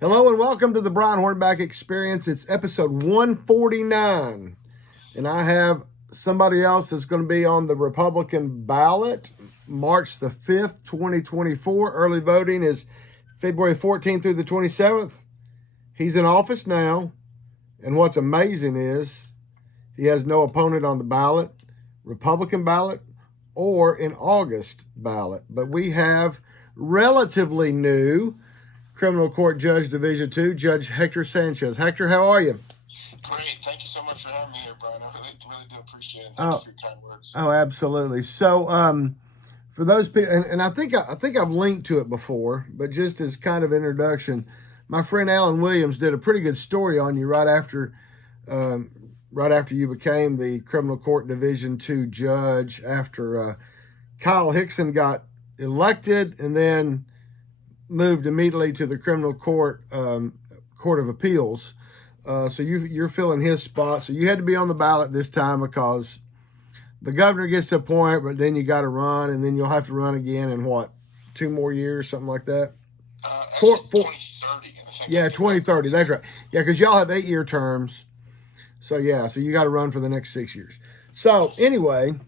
Hello and welcome to the Brian Hornback Experience. It's episode 149, and I have somebody else that's going to be on the Republican ballot March the 5th, 2024. Early voting is February 14th through the 27th. He's in office now, and what's amazing is he has no opponent on the ballot, Republican ballot, or an August ballot. But we have relatively new Criminal Court Judge Division II, Judge Hector Sanchez. Hector, how are you? Great. Thank you so much for having me here, Brian. I really do appreciate it. Thank you for your kind words. Oh, absolutely. So, for those people, and I think I've linked to it before, but just as kind of introduction, my friend Alan Williams did a pretty good story on you right after you became the Criminal Court Division II judge after Kyle Hickson got elected, and then moved immediately to the criminal court court of appeals. So you're filling his spot. So you had to be on the ballot this time because the governor gets to appoint, but then you got to run, and then you'll have to run again in what, 2 more years, something like that. Actually, 2030. Yeah, 2030. That's right. Yeah, because y'all have 8-year terms. So yeah, so you got to run for the next 6 years. So anyway,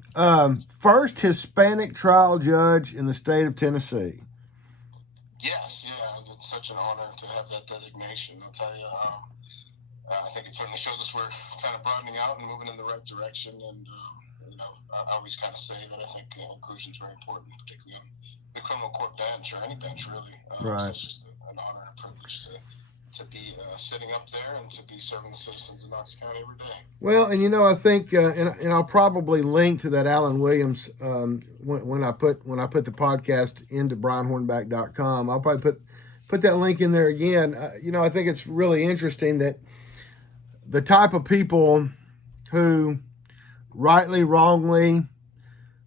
first Hispanic trial judge in the state of Tennessee. Yes, yeah, it's such an honor to have that designation. I'll tell you, I think it certainly shows us we're kind of broadening out and moving in the right direction. And I always kind of say that I think inclusion is very important, particularly on the criminal court bench or any bench, really. Right. So it's just an honor and a privilege to be sitting up there and to be serving the citizens of Knox County every day. Well, and I think, and I'll probably link to that Alan Williams when I put the podcast into brianhornback.com. I'll probably put that link in there again. I think it's really interesting that the type of people who, rightly, wrongly,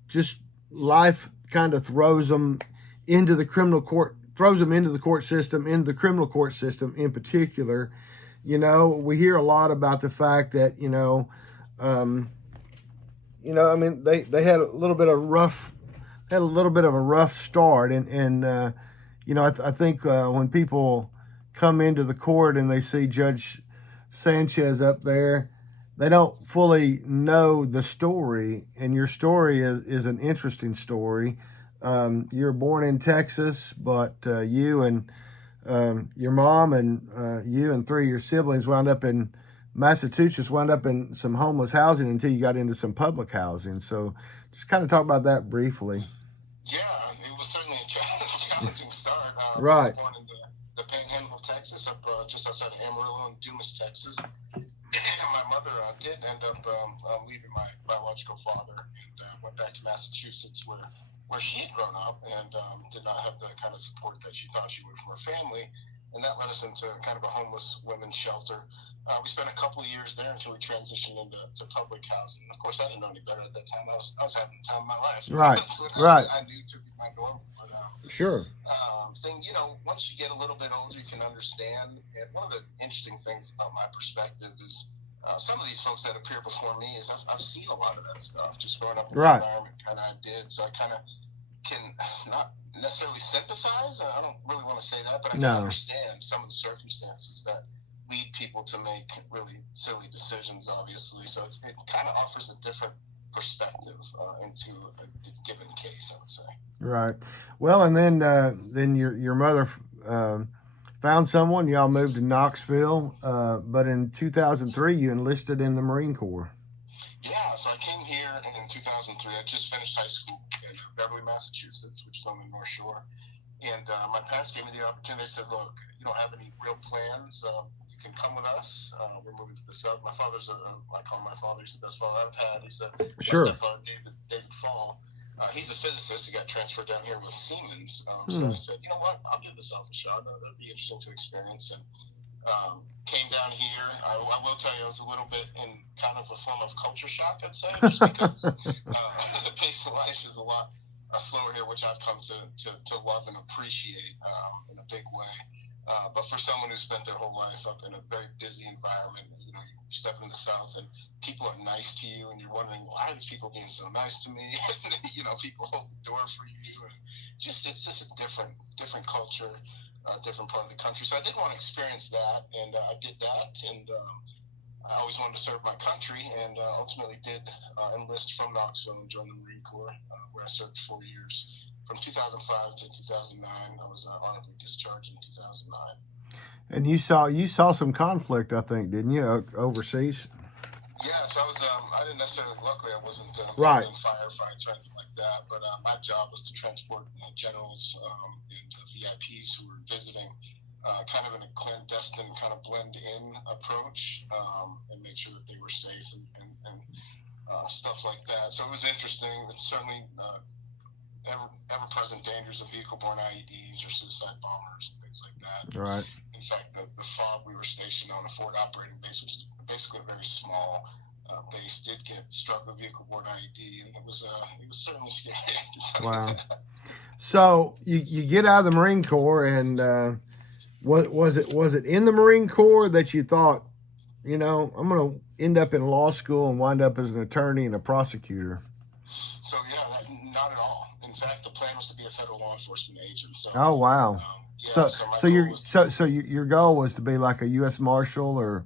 just life kind of throws them into the criminal court. Throws them into the court system, into the criminal court system in particular. We hear a lot about the fact that, they had a little bit of a rough start. And I think when people come into the court and they see Judge Sanchez up there, they don't fully know the story. And your story is an interesting story. You were born in Texas, but you and your mom and you and 3 of your siblings wound up in Massachusetts, wound up in some homeless housing until you got into some public housing. So just kind of talk about that briefly. Yeah, it was certainly a challenging start. Right. I was born in the panhandle of Texas, up just outside of Amarillo in Dumas, Texas. My mother did end up leaving my biological father and went back to Massachusetts where she had grown up and did not have the kind of support that she thought she would from her family. And that led us into kind of a homeless women's shelter. We spent a couple of years there until we transitioned into public housing. Of course, I didn't know any better at that time. I was having the time of my life. Right, That's what right. I knew to be my normal. But, sure. Once you get a little bit older, you can understand. And one of the interesting things about my perspective is some of these folks that appear before me is I've seen a lot of that stuff. Just growing up in the environment kind of I did. So I kind of can not necessarily sympathize. I don't really want to say that, but I can understand some of the circumstances that lead people to make really silly decisions, obviously. So it kind of offers a different perspective into a given case, I would say. Right. Well, and then your mother found someone. Y'all moved to Knoxville, but in 2003 you enlisted in the Marine Corps. Yeah, so I came here in 2003. I just finished high school in Beverly, Massachusetts, which is on the North Shore. And my parents gave me the opportunity. They said, look, you don't have any real plans. You can come with us. We're moving to the South. My father's I call my father, he's the best father I've had. He's sure. My stepfather, David Fall. He's a physicist. He got transferred down here with Siemens. So I said, you know what, I'll give the South a shot. That'd be interesting to experience. And came down here. I will tell you, I was a little bit in kind of a form of culture shock, I'd say, just because the pace of life is a lot slower here, which I've come to love and appreciate in a big way. But for someone who spent their whole life up in a very busy environment, you step in the South and people are nice to you, and you're wondering, why are these people being so nice to me? People hold the door for you, and it's just a different culture. different part of the country. So I did want to experience that, and I did that, and I always wanted to serve my country, and ultimately did enlist from Knoxville and join the Marine Corps, where I served 4 years. From 2005 to 2009, I was honorably discharged in 2009. And you saw some conflict, I think, didn't you, overseas? Yeah, so I didn't necessarily, luckily I wasn't Right. in firefights or anything like that, but my job was to transport generals and VIPs who were visiting, kind of in a clandestine, kind of blend-in approach, and make sure that they were safe and stuff like that. So it was interesting. It's certainly ever-present dangers of vehicle-borne IEDs or suicide bombers and things like that. Right. In fact, the FOB we were stationed on, a forward operating base, which is basically a very small base, did get struck with a vehicle-borne IED, and it was certainly scary. Wow. So you get out of the Marine Corps, and what was it in the Marine Corps that you thought, I'm going to end up in law school and wind up as an attorney and a prosecutor? So yeah, not at all. In fact, the plan was to be a federal law enforcement agent. So oh wow. Yeah, so your goal was to be like a U.S. Marshal, or?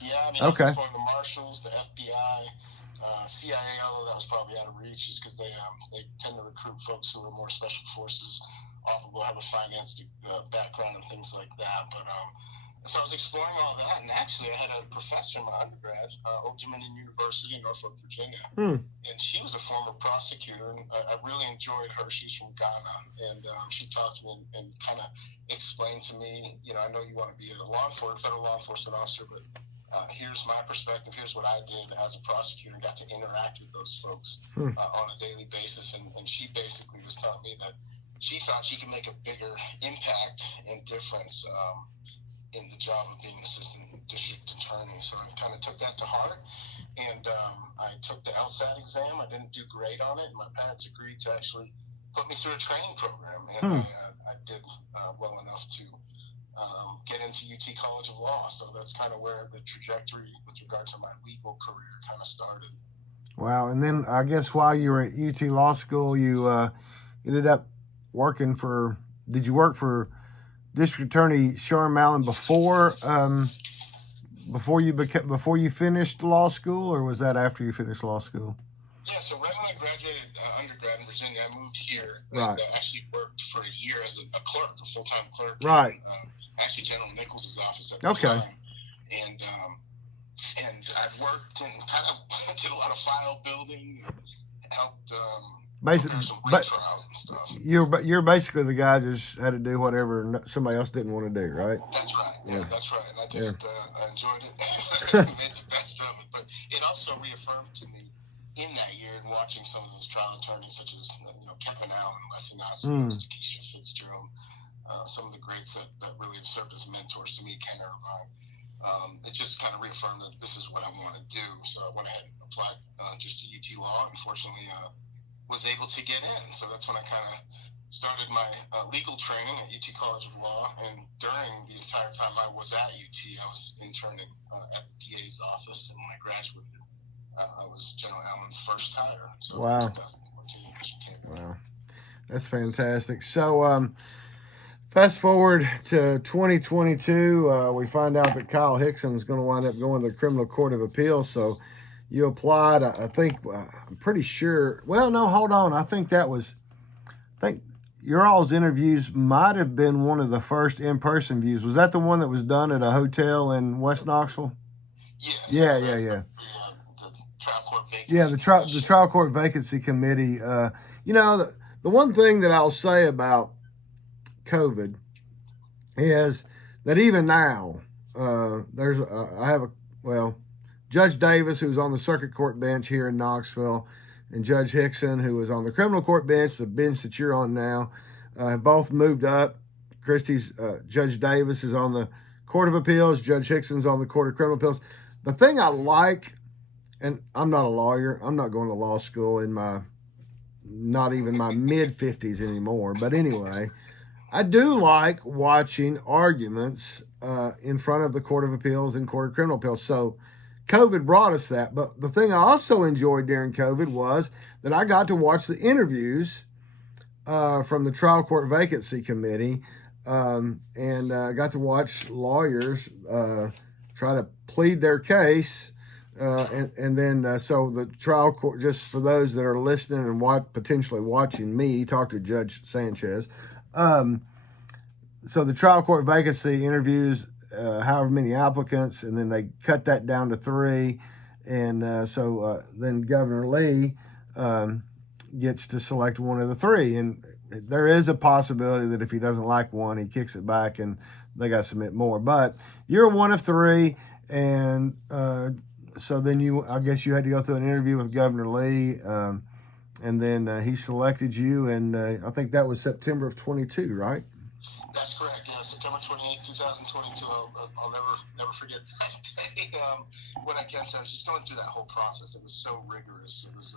Yeah, I mean, okay. I was exploring the Marshals, the FBI, CIA, although that was probably out of reach, just because they tend to recruit folks who are more special forces, often will have a finance background and things like that. But so I was exploring all that, and actually I had a professor in my undergrad, Old Dominion University in Norfolk, Virginia, and she was a former prosecutor, and I really enjoyed her. She's from Ghana, and she talked to me and kind of explained to me, I know you want to be a federal law enforcement officer, but here's my perspective, here's what I did as a prosecutor, and got to interact with those folks on a daily basis, and she basically was telling me that she thought she could make a bigger impact and difference in the job of being assistant district attorney. So I kind of took that to heart, and I took the LSAT exam. I didn't do great on it, and my parents agreed to actually put me through a training program, and I did well enough to get into UT College of Law. So that's kind of where the trajectory with regard to my legal career kind of started. Wow. And then I guess while you were at UT Law School, you ended up working for, did you work for District Attorney Sharm Allen before you finished law school, or was that after you finished law school? Yeah, so right when I graduated undergrad in Virginia, I moved here right. and actually worked for a year as a clerk, a full-time clerk. Right. In, actually General Nichols' office at the time. And I've worked and kind of did a lot of file building, helped prepare some rate trials and stuff. You're basically the guy that just had to do whatever somebody else didn't want to do, right? That's right. Yeah, that's right. And I did it. I enjoyed it. Made the best of it. But it also reaffirmed to me in that year, and watching some of those trial attorneys such as Kevin Allen, Leslie Nielsen, Keisha Fitzgerald, some of the greats that really have served as mentors to me, Ken Irvine. It just kind of reaffirmed that this is what I want to do. So I went ahead and applied just to UT Law, and fortunately was able to get in. So that's when I kind of started my legal training at UT College of Law. And during the entire time I was at UT, I was interning at the DA's office. And when I graduated, I was General Allen's first hire. So wow. 2014. Wow. That's fantastic. So, fast forward to 2022, we find out that Kyle Hickson is going to wind up going to the Criminal Court of Appeals. So you applied, I think, I'm pretty sure. Well, no, hold on. I think your all's interviews might have been one of the first in-person views. Was that the one that was done at a hotel in West Knoxville? Yeah. Yeah. The trial court vacancy. Yeah, the trial court vacancy committee. The one thing that I'll say about COVID is that even now, Judge Davis, who's on the circuit court bench here in Knoxville, and Judge Hickson, who is on the criminal court bench, the bench that you're on now, have both moved up. Judge Davis is on the Court of Appeals. Judge Hickson's on the Court of Criminal Appeals. The thing I like, and I'm not a lawyer, I'm not going to law school in not even my mid-50s anymore, but anyway, I do like watching arguments in front of the Court of Appeals and Court of Criminal Appeals. So COVID brought us that. But the thing I also enjoyed during COVID was that I got to watch the interviews from the Trial Court Vacancy Committee. and got to watch lawyers try to plead their case. And then so the trial court, just for those that are listening and potentially watching me talk to Judge Sanchez. So the trial court vacancy interviews however many applicants, and then they cut that down to 3. And so then Governor Lee gets to select one of the 3. And there is a possibility that if he doesn't like one, he kicks it back and they got to submit more. But you're one of 3, and so then I guess you had to go through an interview with Governor Lee, and then he selected you, and I think that was September of 22, right? That's correct. Yeah, September 28, 2022. I'll never forget that day. What I can say, I was just going through that whole process. It was so rigorous. It was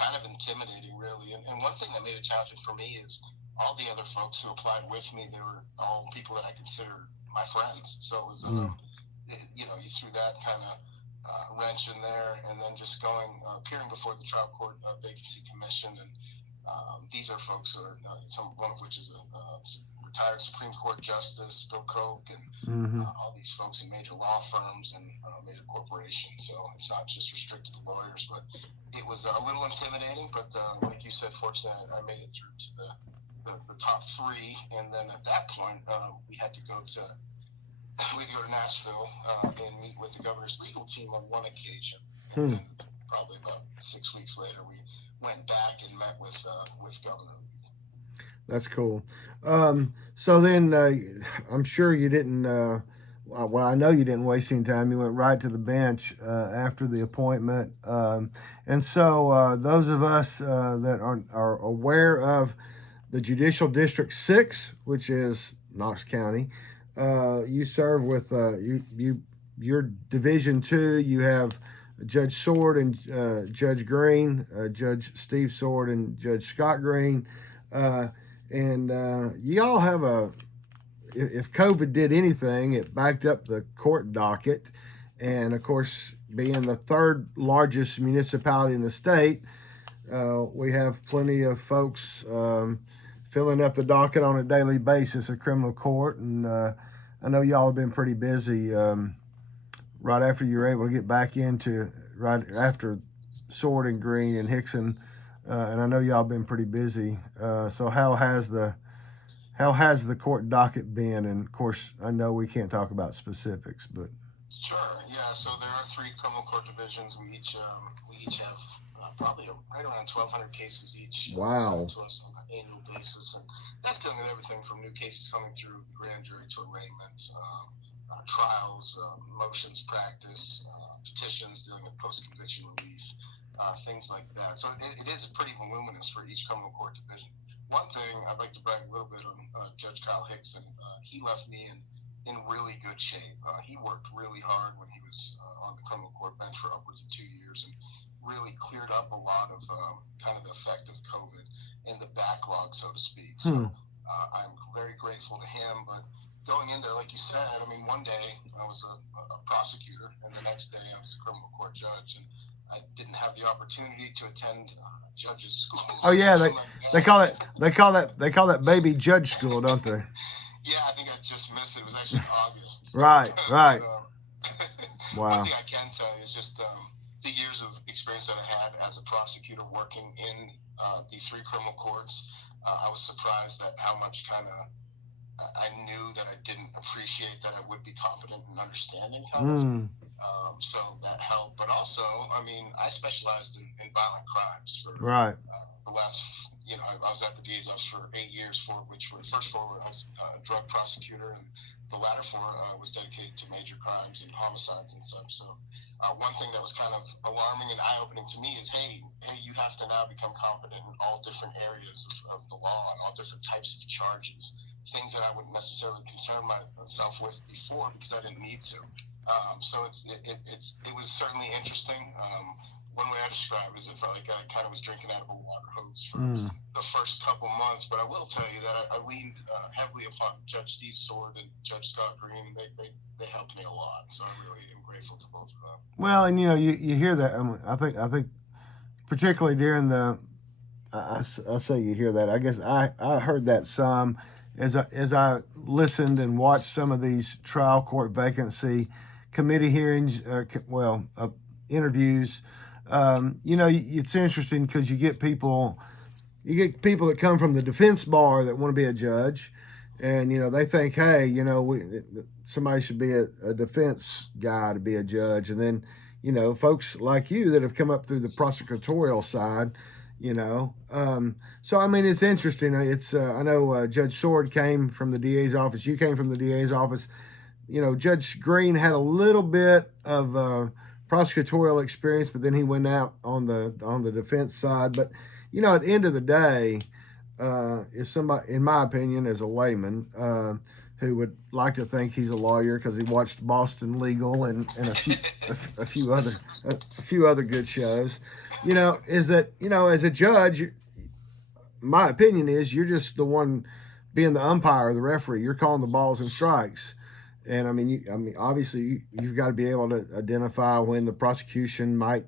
kind of intimidating, really. And one thing that made it challenging for me is all the other folks who applied with me, they were all people that I considered my friends. So it was, you threw that kind of wrench in there, and then just appearing before the trial court vacancy commission, and these are folks who are one of which is a retired Supreme Court Justice Bill Koch, and all these folks in major law firms and major corporations. So it's not just restricted to lawyers, but it was a little intimidating. But like you said, fortunately, I made it through to the top 3, and then at that point, we had to go to Nashville and meet with the governor's legal team on one occasion. And then probably about 6 weeks later, we went back and met with Governor. That's cool. So then I'm sure you didn't, well, I know you didn't waste any time. You went right to the bench after the appointment. And so those of us that are aware of the Judicial District 6, which is Knox County, you serve with your Division 2. You have Judge Sword and Judge Green, Judge Steve Sword and Judge Scott Green. And y'all have if COVID did anything, it backed up the court docket. And of course, being the 3rd largest municipality in the state, we have plenty of folks filling up the docket on a daily basis at criminal court. And I know y'all have been pretty busy right after you were able to get back into, right after Sword and Green and Hickson. And I know y'all been pretty busy. So how has the court docket been? And of course, I know we can't talk about specifics, but sure, yeah. So there are 3 criminal court divisions. We each have probably right around 1,200 cases each. Wow. To us on an annual basis, and that's dealing with everything from new cases coming through grand jury to arraignment, trials, motions practice, petitions dealing with post-conviction relief. Things like that. So it is pretty voluminous for each criminal court division. One thing I'd like to brag a little bit on Judge Kyle Hickson. He left me in really good shape. He worked really hard when he was on the criminal court bench for upwards of 2 years, and really cleared up a lot of kind of the effect of COVID and the backlog, so to speak. So I'm very grateful to him. But going in there, like you said, I mean, one day I was a prosecutor, and the next day I was a criminal court judge, and I didn't have the opportunity to attend judges' school. Oh yeah, they call that baby judge school, don't they? Yeah, I think I just missed it. It was actually in August. Right. Wow. One thing I can tell you is just the years of experience that I had as a prosecutor working in the 3 criminal courts. I was surprised at how much kind of I knew that I didn't appreciate that I would be competent in understanding kind of. So that helped. But also, I mean, I specialized in violent crimes for the last, I was at the DA's office for 8 years, which were the first 4 I was a drug prosecutor, and the latter 4 was dedicated to major crimes and homicides and such. So one thing that was kind of alarming and eye-opening to me is, hey, you have to now become competent in all different areas of the law and all different types of charges, things that I wouldn't necessarily concern myself with before because I didn't need to. So it was certainly interesting. One way I describe it is it felt like I kind of was drinking out of a water hose for the first couple months. But I will tell you that I leaned heavily upon Judge Steve Sword and Judge Scott Green. They helped me a lot. So I really am grateful to both of them. Well, and you hear that. I think particularly during the, I say you hear that. I guess I heard that some. as I listened and watched some of these trial court vacancy committee hearings, interviews, it's interesting because you get people that come from the defense bar that want to be a judge, and they think, hey, somebody should be a defense guy to be a judge, and then folks like you that have come up through the prosecutorial side, so I mean it's interesting. It's I know Judge Sword came from the DA's office. You came from the DA's office. Judge Green had a little bit of prosecutorial experience, but then he went out on the defense side. But at the end of the day, if somebody, in my opinion, as a layman, who would like to think he's a lawyer because he watched Boston Legal and a few other good shows, is that as a judge, my opinion is you're just the one being the umpire, the referee. You're calling the balls and strikes. And I mean, obviously, you've got to be able to identify when the prosecution might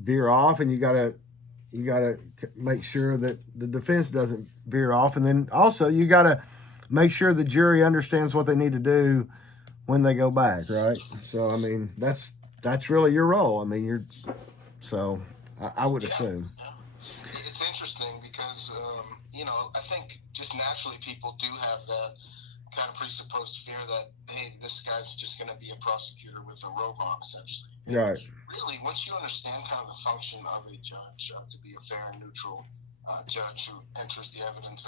veer off, and you got to make sure that the defense doesn't veer off, and then also you got to make sure the jury understands what they need to do when they go back, right? So I mean, that's really your role. I mean, I would assume. It's interesting because I think just naturally people do have that kind of presupposed fear that, hey, this guy's just going to be a prosecutor with a robe on, essentially. Right. Really, once you understand kind of the function of a judge, to be a fair and neutral judge who enters the evidence,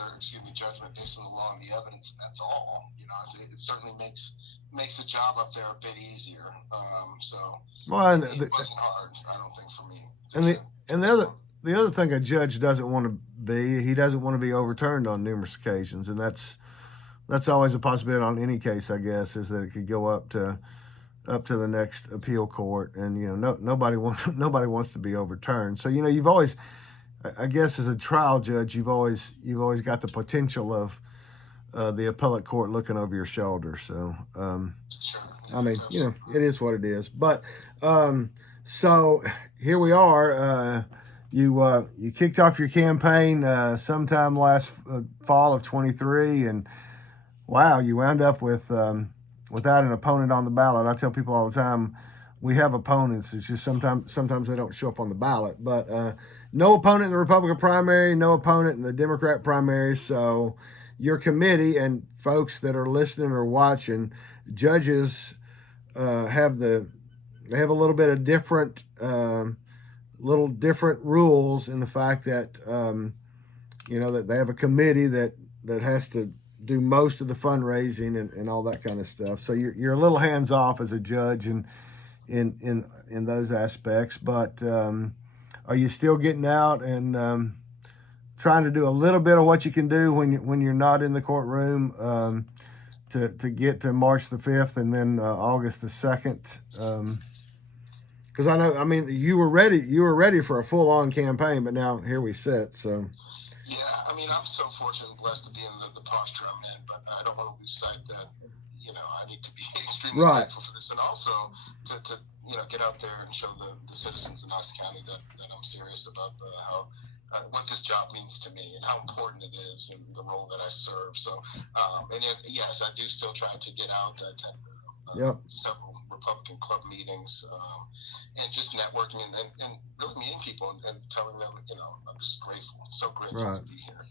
judgment based on the law and the evidence, that's all. It certainly makes the job up there a bit easier. It wasn't hard, I don't think, for me. And the other thing a judge doesn't want to be, he doesn't want to be overturned on numerous occasions, and that's always a possibility on any case, I guess, is that it could go up to the next appeal court, and nobody wants to be overturned. So you've always, I guess, as a trial judge, you've always got the potential of the appellate court looking over your shoulder. So I mean, it is what it is. But so here we are. You kicked off your campaign sometime last fall of 23, and wow, you wound up without an opponent on the ballot. I tell people all the time, we have opponents. It's just sometimes they don't show up on the ballot. But no opponent in the Republican primary, no opponent in the Democrat primary. So your committee and folks that are listening or watching, judges have a little bit of different rules in the fact that that they have a committee that has to do most of the fundraising and all that kind of stuff. So you're a little hands off as a judge in those aspects. But are you still getting out and trying to do a little bit of what you can do when you're not in the courtroom to get to March the 5th and then August the 2nd? Because I know, I mean, you were ready for a full-on campaign, but now here we sit. So. Yeah, I mean, I'm so fortunate and blessed to be in the posture I'm in, but I don't want to lose sight that, I need to be extremely grateful for this, and also to get out there and show the citizens in Knox County that I'm serious about what this job means to me and how important it is and the role that I serve. So, yes, I do still try to get out. I attend several Republican club meetings and just networking and really meeting people and telling them, I'm just grateful, so grateful to be here.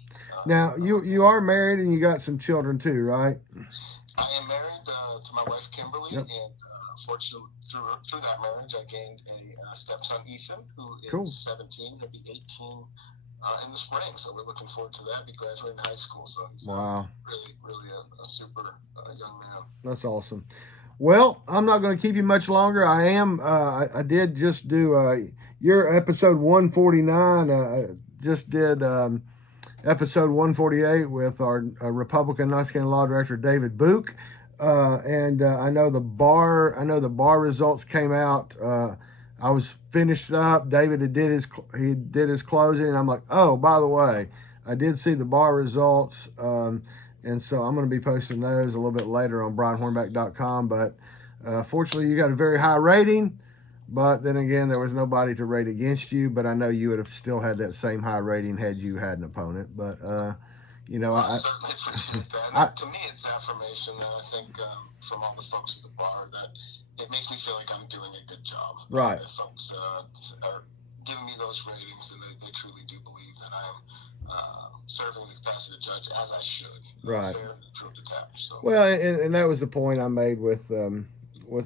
Now, you are married and you got some children too, right? I am married to my wife, Kimberly, and fortunately through that marriage, I gained a stepson, Ethan, who is 17. He'll be 18 in the spring, so we're looking forward to that. Be graduating high school, so he's really a super young man. That's awesome. Well, I'm not going to keep you much longer. I did just do your episode 149. Just did episode 148 with our Republican Knox County Law Director David Book, and I know the bar results came out. I was finished up. David did his closing, and I'm like, oh, by the way, I did see the bar results. And so I'm going to be posting those a little bit later on brianhornback.com. But fortunately, you got a very high rating. But then again, there was nobody to rate against you. But I know you would have still had that same high rating had you had an opponent. But, You know, I certainly appreciate that. To me, it's affirmation that I think from all the folks at the bar that it makes me feel like I'm doing a good job. Right. If folks are giving me those ratings, and they truly do believe that I am serving the capacity of judge as I should. Right. Fair, neutral, detached. So. Well, and that was the point I made with the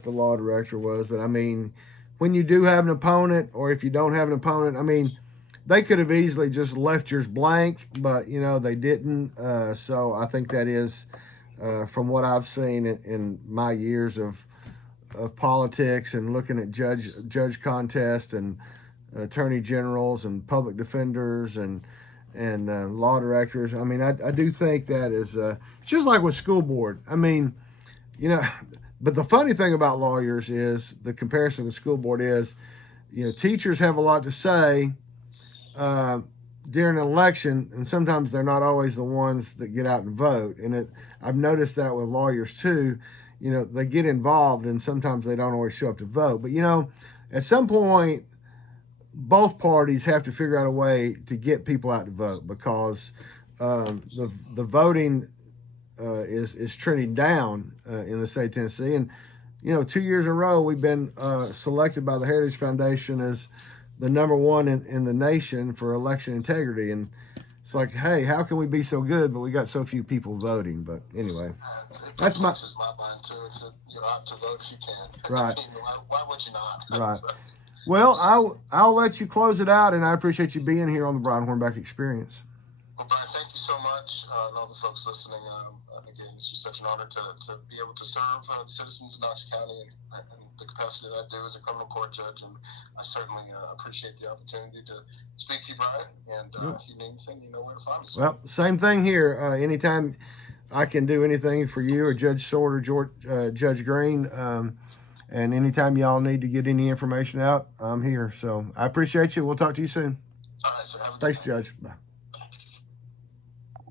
law director, was that, I mean, when you do have an opponent, or if you don't have an opponent, I mean, they could have easily just left yours blank, but you know they didn't. So I think that is, from what I've seen in my years of politics and looking at judge contests and attorney generals and public defenders and law directors. I mean, I do think that is it's just like with school board. I mean, you know, but the funny thing about lawyers is the comparison with school board is, you know, teachers have a lot to say during an election, and sometimes they're not always the ones that get out and vote. And I've noticed that with lawyers too. You know, they get involved, and sometimes they don't always show up to vote. But you know, at some point, both parties have to figure out a way to get people out to vote, because the voting is trending down in the state of Tennessee. And you know, 2 years in a row, we've been selected by the Heritage Foundation as the number one in the nation for election integrity. And it's like, hey, how can we be so good, but we got so few people voting? But anyway, that's my mind too. You're out to vote if you can. Right. Why would you not? Right. Well, I'll let you close it out, and I appreciate you being here on the Brian Hornback Experience. Well, Brian, thank you so much, and all the folks listening. Again, it's just such an honor to be able to serve the citizens of Knox County and the capacity that I do as a criminal court judge. And I certainly appreciate the opportunity to speak to you, Brian. And if you need anything, you know where to find me. Well, same thing here. Anytime I can do anything for you or Judge Sword or Judge Green, and anytime y'all need to get any information out, I'm here. So I appreciate you. We'll talk to you soon. All right, so have a good Thanks, night. Judge. Bye.